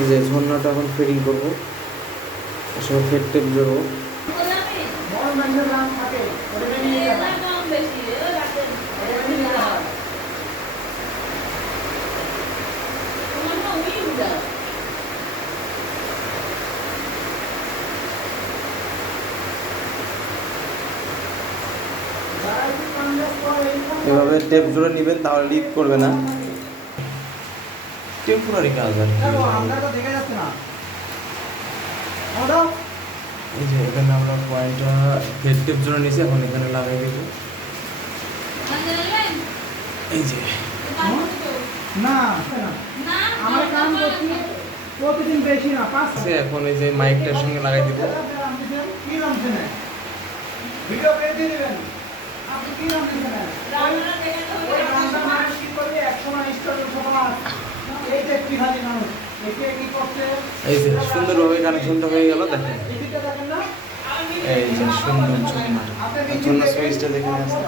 এই যে ঝর্ণাটা এখন ফিটিং করবো, আসলে ফেট টেপ জড়বো। এভাবে টেপ জুড়ে নেবেন, তাহলে লিক করবে না। টেম্পোরারি কাজ আর এই যে এখানে আমরা পয়েন্টটা হেড টেপ জুড়ে নিয়েছি, এখন এখানে লাগাই দেবো। এই যে এখন এই যে মাইকটার সঙ্গে লাগাই দিব। এই যে সুন্দরভাবে কানেকশনটা হয়ে গেল, দেখেন এই যে সুন্দর ঝর্ণা সুইচটা যেখানে আছে।